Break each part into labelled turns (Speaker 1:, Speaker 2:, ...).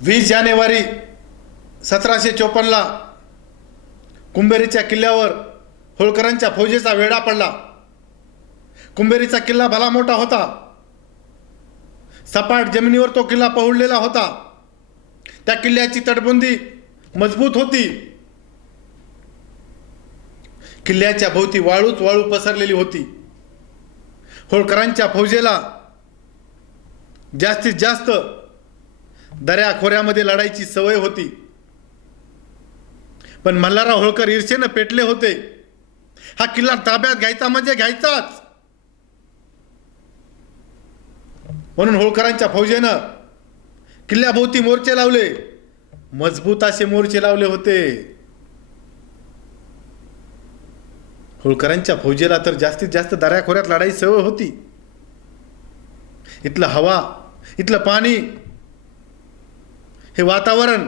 Speaker 1: वीस जानेवारी सतराशे चोपन्नला कुंभेरीच्या किल्ल्यावर होळकरांच्या फौजेचा वेढा पडला. कुंभेरीचा किल्ला भला मोठा होता. सपाट जमिनीवर तो किल्ला पहुडलेला होता. त्या किल्ल्याची तटबंदी मजबूत होती. किल्ल्याच्या भोवती वाळूच वाळू पसरलेली होती. होळकरांच्या फौजेला जास्तीत जास्त दऱ्या खोऱ्यामध्ये लढायची सवय होती. पण मल्हारराव होळकर ईर्षेनं पेटले होते. हा किल्ला ताब्यात घ्यायचा म्हणजे घ्यायचाच. म्हणून होळकरांच्या फौजेनं किल्ल्याभोवती मोर्चे लावले. मजबूत असे मोर्चे लावले होते. होळकरांच्या फौजेला तर जास्तीत जास्त दऱ्याखोऱ्यात लढाई सवय होती. इथलं हवा इथलं पाणी हे वातावरण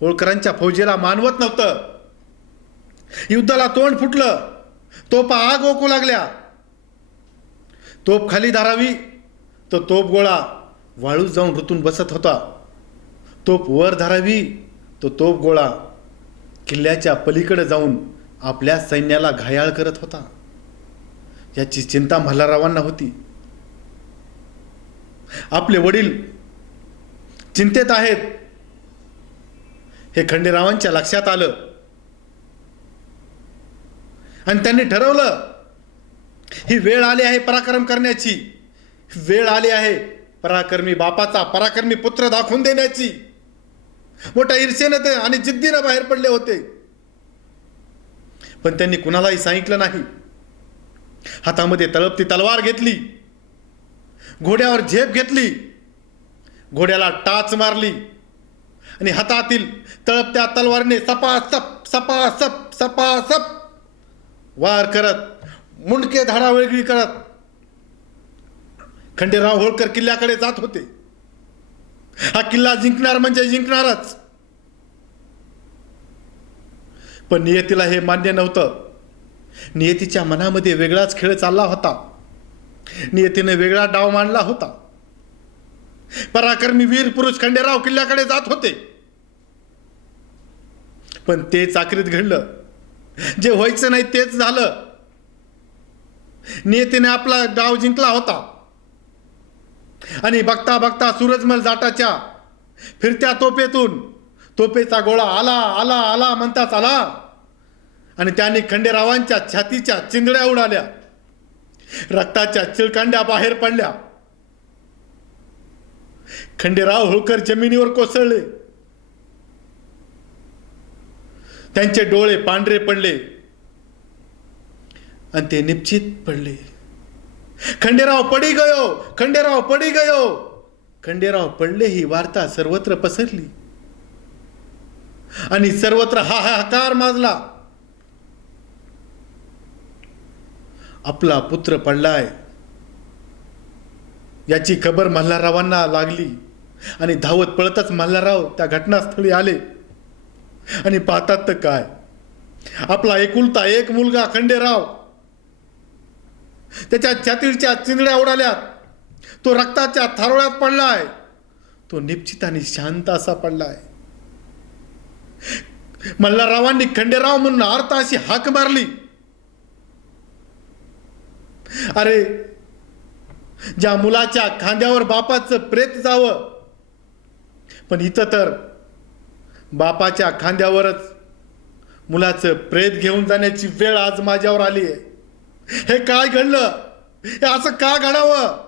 Speaker 1: होळकरांच्या फौजेला मानवत नव्हतं. युद्धाला तोंड फुटलं. तोपा आग ओकू लागल्या. तोप खाली धारावी तो तोप गोळा वाळूत जाऊन ऋतून बसत होता. तोप वर धारावी तो तोप गोळा किल्ल्याच्या पलीकडे जाऊन आपल्या सैन्याला घायाळ करत होता. याची चिंता मल्हाररावांना होती. आपले वडील चिंतेत आहेत. हे खंडेरावांच्या लक्षात आलं. आणि त्यांनी ठरवलं ही वेळ आली आहे पराक्रम करण्याची. वेळ आली आहे पराक्रमी बापाचा पराक्रमी पुत्र दाखवून देण्याची. मोठ्या ईर्षेनं ते आणि जिद्दीनं बाहेर पडले होते. पण त्यांनी कुणालाही सांगितलं नाही. हातामध्ये तळपती तलवार घेतली. घोड्यावर झेप घेतली. घोड्याला टाच मारली. आणि हातातील तळपत्या तलवारीने सपासप सपासप सपासप वार करत मुंडके धाडा वेगळी करत खंडेराव होळकर किल्ल्याकडे जात होते. हा किल्ला जिंकणार म्हणजे जिंकणारच. पण नियतीला हे मान्य नव्हतं. नियतीच्या मनामध्ये वेगळाच खेळ चालला होता. नियतीने वेगळा डाव मांडला होता. पराक्रमी वीर पुरुष खंडेराव किल्ल्याकडे जात होते. पण ते चाकरीत घडलं. जे व्हायचं नाही तेच झालं. नेतेने आपला डाव जिंकला होता. आणि बघता बघता सूरजमल जाटाच्या फिरत्या तोपेतून तोपेचा गोळा आला आला आला म्हणताच आला. आणि त्यांनी खंडेरावांच्या छातीच्या चिंदड्या उडाल्या. रक्ताच्या चिळकांड्या बाहेर पडल्या. खंडेराव होळकर जमिनीवर कोसळले. त्यांचे डोळे पांढरे पडले. आणि ते निश्चित पडले. खंडेराव पडी गयो खंडेराव पडी गयो. खंडेराव पडले ही वार्ता सर्वत्र पसरली. आणि सर्वत्र हा हाकार माजला. आपला पुत्र पडलाय. याची खबर मल्हाररावांना लागली. आणि धावत पळतच मल्हारराव त्या घटनास्थळी आले. आणि पाहतात तर काय? आपला एकुलता एक मुलगा खंडेराव. त्याच्या छातीच्या चिंदड्या उडाल्यात. तो रक्ताच्या थारोळ्यात पडलाय. तो निश्चित आणि शांत असा पडलाय. मल्हाररावांनी खंडेराव म्हणून अर्थ अशी हाक मारली. अरे ज्या मुलाच्या खांद्यावर बापाचं प्रेत जावं. पण इथं तर बापाच्या खांद्यावरच मुलाचं प्रेत घेऊन जाण्याची वेळ आज माझ्यावर आली आहे. हे काय घडलं? हे असं का घडावं?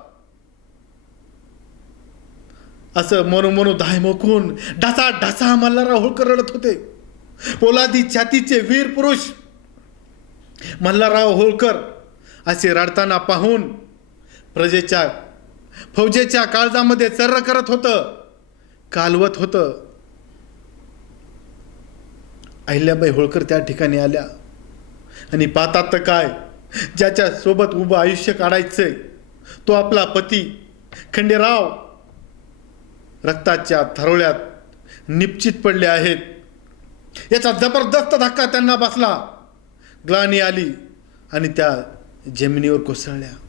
Speaker 1: असं मनू मनू धाय ढासा ढसा ढसा मल्हारराव होळकर रडत होते. पोलादी छातीचे वीर पुरुष मल्हारराव होळकर असे रडताना पाहून प्रजेच्या फौजेच्या काळजामध्ये चर्र करत होतं कालवत होतं. अहिल्याबाई होळकर त्या ठिकाणी आल्या. आणि पाहतात तर काय ज्याच्या सोबत उभं आयुष्य काढायचंय तो आपला पती खंडेराव रक्ताच्या थरोळ्यात निश्चित पडले आहेत. याचा जबरदस्त धक्का त्यांना बसला. ग्लानी आली आणि त्या जमिनीवर कोसळल्या.